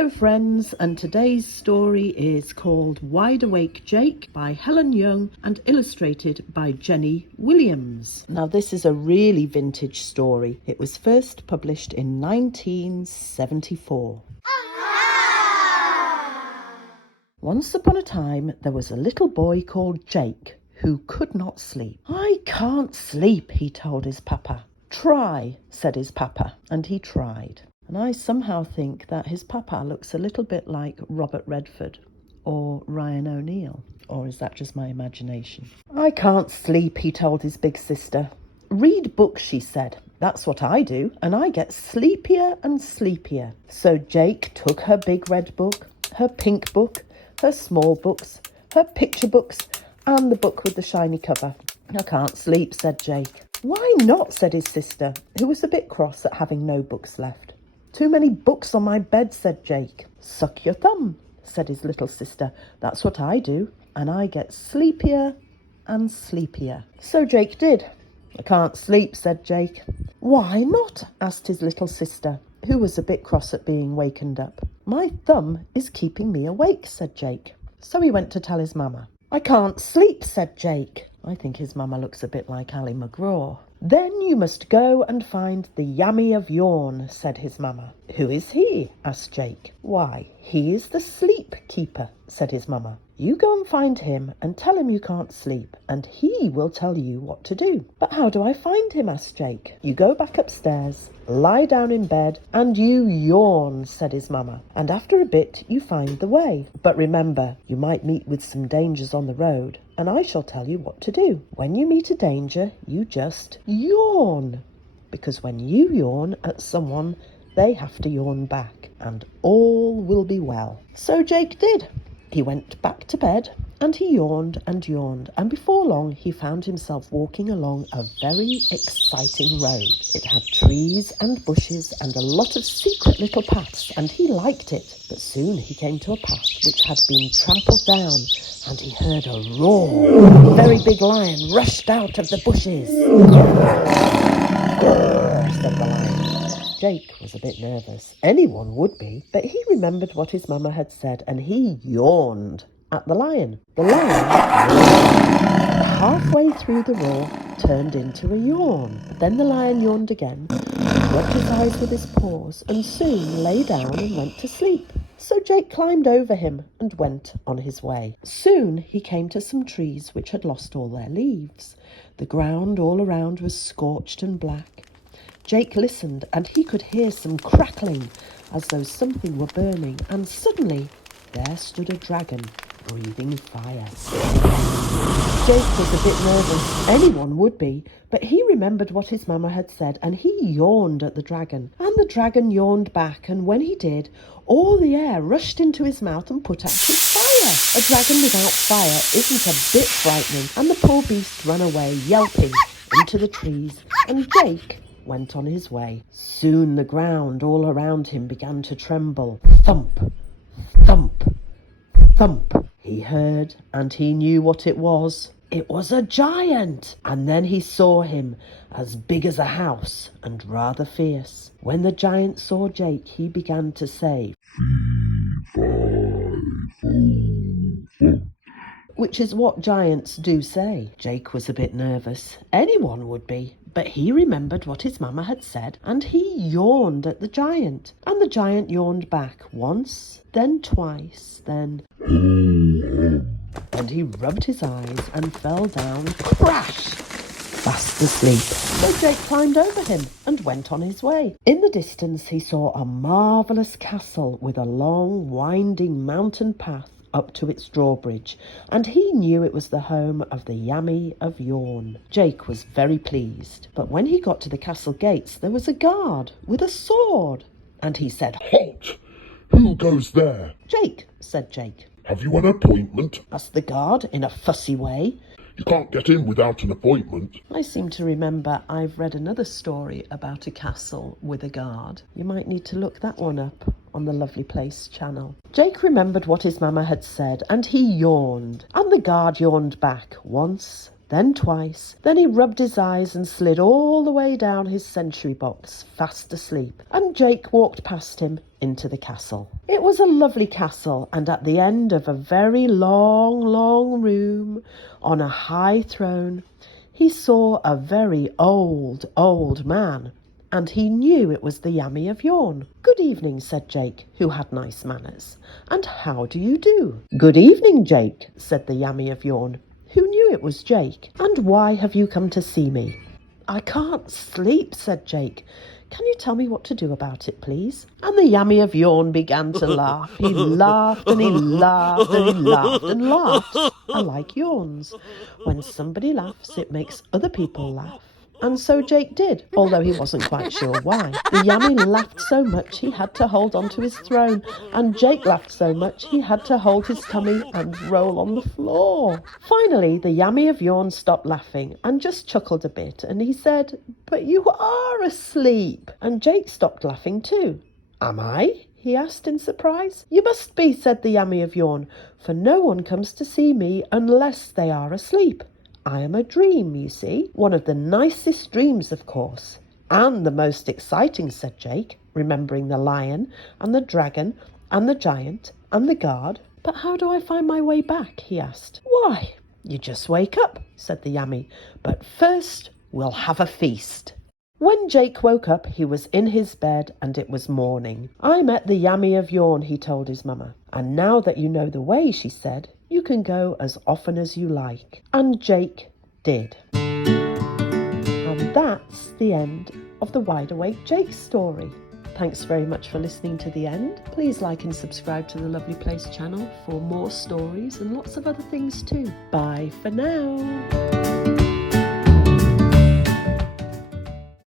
Hello friends, and today's story is called Wide Awake Jake by Helen Young and illustrated by Jenny Williams. Now this is a really vintage story. It was first published in 1974. Once upon a time there was a little boy called Jake who could not sleep. "I can't sleep," he told his papa. "Try," said his papa, and he tried. And I somehow think that his papa looks a little bit like Robert Redford or Ryan O'Neill. Or is that just my imagination? "I can't sleep," he told his big sister. "Read books," she said. "That's what I do, and I get sleepier and sleepier." So Jake took her big red book, her pink book, her small books, her picture books, and the book with the shiny cover. "I can't sleep," said Jake. "Why not?" said his sister, who was a bit cross at having no books left. "Too many books on my bed," said Jake. "Suck your thumb," said his little sister. "That's what I do, and I get sleepier and sleepier." So Jake did. "I can't sleep," said Jake. "Why not?" asked his little sister, who was a bit cross at being wakened up. "My thumb is keeping me awake," said Jake. So he went to tell his mama. "I can't sleep," said Jake. I think his mama looks a bit like Ally McGraw. "Then you must go and find the Yummy of Yawn," said his mama. "Who is he?" asked Jake. "Why, he is the sleep keeper," said his mama. "You go and find him and tell him you can't sleep, and he will tell you what to do." "But how do I find him?" asked Jake. "You go back upstairs, lie down in bed, and you yawn," said his mama. "And after a bit you find the way. But remember, you might meet with some dangers on the road, and I shall tell you what to do. When you meet a danger, you just yawn. Because when you yawn at someone, they have to yawn back, and all will be well." So Jake did. He went back to bed, and he yawned, and before long he found himself walking along a very exciting road. It had trees and bushes and a lot of secret little paths, and he liked it. But soon he came to a path which had been trampled down, and he heard a roar. A very big lion rushed out of the bushes. "Grrr," said the lion. Jake was a bit nervous. Anyone would be. But he remembered what his mama had said, and he yawned at the lion. The lion, halfway through the roar, turned into a yawn. Then the lion yawned again, rubbed his eyes with his paws, and soon lay down and went to sleep. So Jake climbed over him and went on his way. Soon he came to some trees which had lost all their leaves. The ground all around was scorched and black. Jake listened, and he could hear some crackling as though something were burning, and suddenly there stood a dragon breathing fire. Jake was a bit nervous. Anyone would be. But he remembered what his mama had said, and he yawned at the dragon. And the dragon yawned back, and when he did, all the air rushed into his mouth and put out his fire. A dragon without fire isn't a bit frightening, and the poor beast ran away, yelping, into the trees, and Jake went on his way. Soon the ground all around him began to tremble. Thump, thump, thump. He heard, and he knew what it was. It was a giant! And then he saw him, as big as a house and rather fierce. When the giant saw Jake, he began to say, "Fee-fi-fo-fum," which is what giants do say. Jake was a bit nervous. Anyone would be. But he remembered what his mama had said, and he yawned at the giant. And the giant yawned back once, then twice, then and he rubbed his eyes and fell down, crash, fast asleep. So Jake climbed over him and went on his way. In the distance he saw a marvellous castle with a long, winding mountain path up to its drawbridge, and he knew it was the home of the Yummy of Yawn. Jake was very pleased, but when he got to the castle gates there was a guard with a sword, and he said, "Halt! Who goes there?" "Jake," said Jake. "Have you an appointment?" asked the guard in a fussy way. "You can't get in without an appointment." I seem to remember I've read another story about a castle with a guard. You might need to look that one up on the Lovely Place channel. Jake remembered what his mama had said, and he yawned, and the guard yawned back once, then twice. Then he rubbed his eyes and slid all the way down his sentry box, fast asleep. And Jake walked past him into the castle. It was a lovely castle, and at the end of a very long, long room, on a high throne, he saw a very old, old man, and he knew it was the Yummy of Yawn. "Good evening," said Jake, who had nice manners, "and how do you do?" "Good evening, Jake," said the Yummy of Yawn, who knew it was Jake. "And why have you come to see me?" "I can't sleep," said Jake. "Can you tell me what to do about it, please?" And the Yummy of Yawn began to laugh. He laughed and he laughed and he laughed, and laughs are like yawns. When somebody laughs, it makes other people laugh. And so Jake did, although he wasn't quite sure why. The Yummy laughed so much he had to hold onto his throne, and Jake laughed so much he had to hold his tummy and roll on the floor. Finally, the Yummy of Yawn stopped laughing and just chuckled a bit, and he said, "But you are asleep." And Jake stopped laughing too. "Am I?" he asked in surprise. "You must be," said the Yummy of Yawn, "for no one comes to see me unless they are asleep. I am a dream, you see. One of the nicest dreams, of course. And the most exciting," said Jake, remembering the lion and the dragon and the giant and the guard. "But how do I find my way back?" he asked. "Why, you just wake up," said the Yummy. "But first, we'll have a feast." When Jake woke up, he was in his bed and it was morning. "I met the Yummy of Yawn," he told his mama. "And now that you know the way," she said, "you can go as often as you like." And Jake did. And that's the end of the Wide Awake Jake story. Thanks very much for listening to the end. Please like and subscribe to the Lovely Place channel for more stories and lots of other things too. Bye for now.